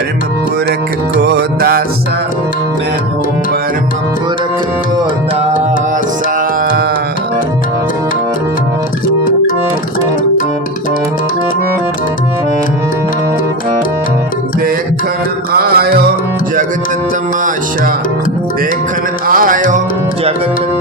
परम पुरख को दासा मैं हूँ परम पुरख को दासा देखन आयो जगत तमाशा देखन आयो जगत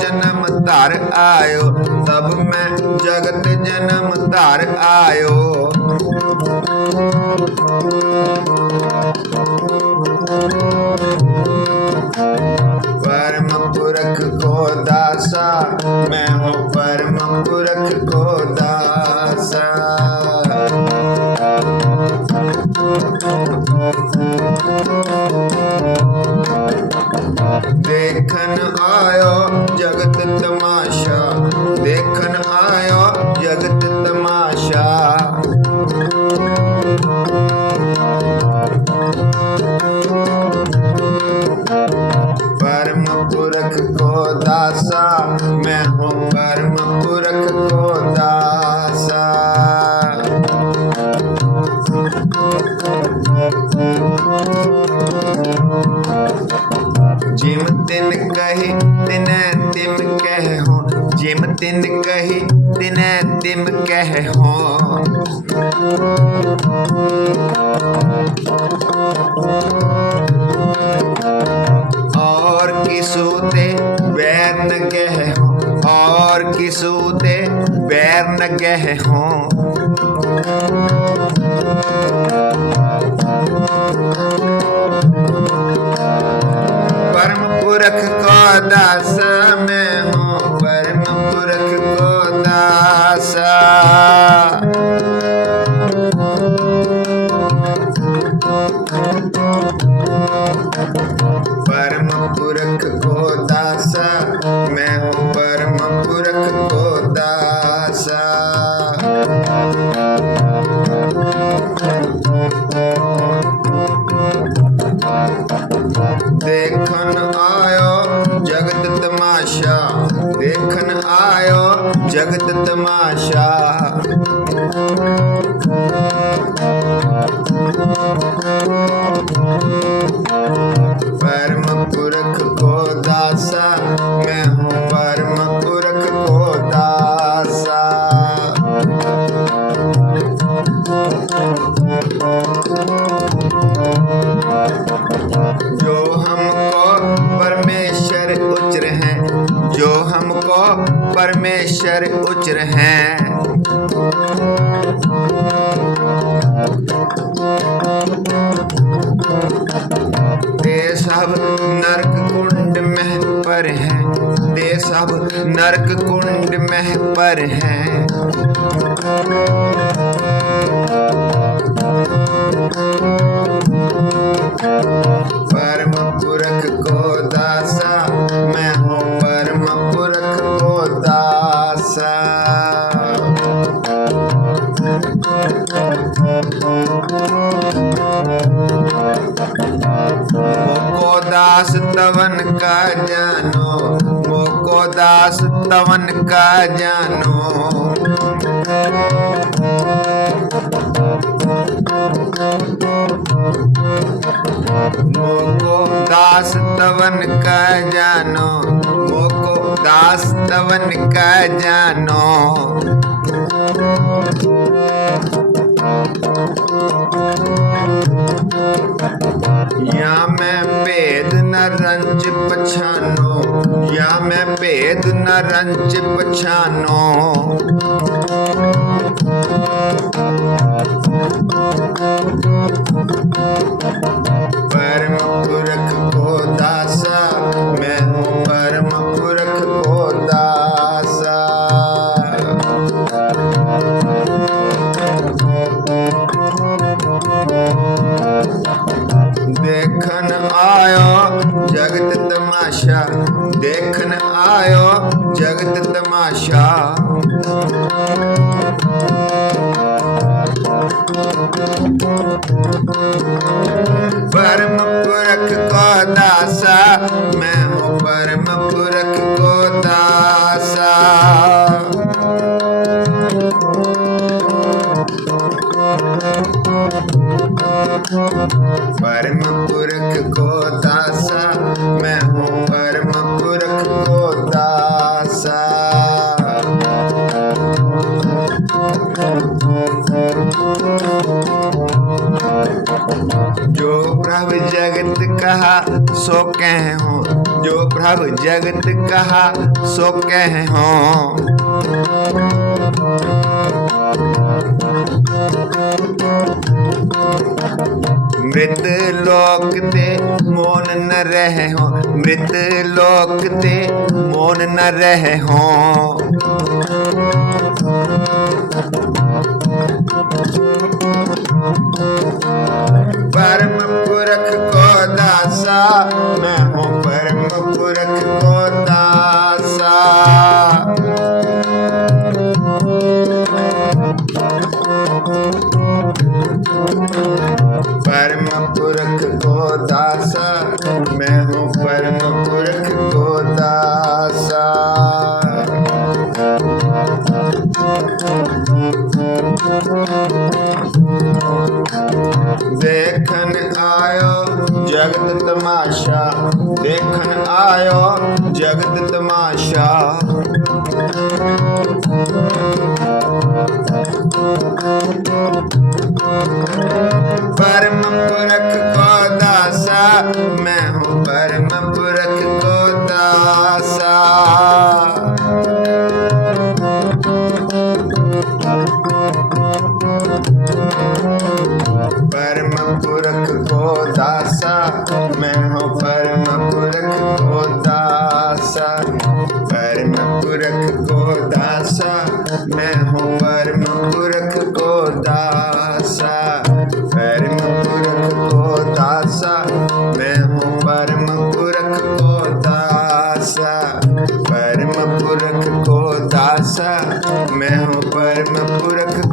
जन्म धर आयो तब मैं जगत जन्म धर आयो। परम पुरख को दासा, मैं हूँ परम पुरख को दासा। देखन आयो, जगत तमाशा। देखन आयो, जगत तमाशा। परम पुरख को दासा, मैं हूँ परम पुरख को तिन तिम कह हो, जिम तिन कही तिन तिम कह हो। और किसु ते बैर न गह हो, और किसु ते बैर न गह हो। परम पुरख को देखन आयो जगत तमाशा। हमको परमेश्वर उच्र हैं। ते सब नरक कुंड में पर हैं। ते सब नरक कुंड में पर हैं। परम तवन का जानो। मोको दास तवन का जानो। मोको दास तवन का जानो। या मैं भेद न रंज पछानो या मैं भेद न दिशा परम पुरख को दासा, मैं हूँ परम पुरख को दासा। परम पुरख को दासा, मैं जगत कहा, सो कह हो। जो प्रभु जगत कहा, सो कह हो। मृत लोक ते मोन न रहे हो। मृत लोक ते मौन न रहे हो। जगत तमाशा देखन आयो जगत तमाशा हूँ परम पुरख को दासा परम पुरख को दासा मैं हूँ परम पुरख को दासा परम पुरख को दासा मैं हूँ परम पुरख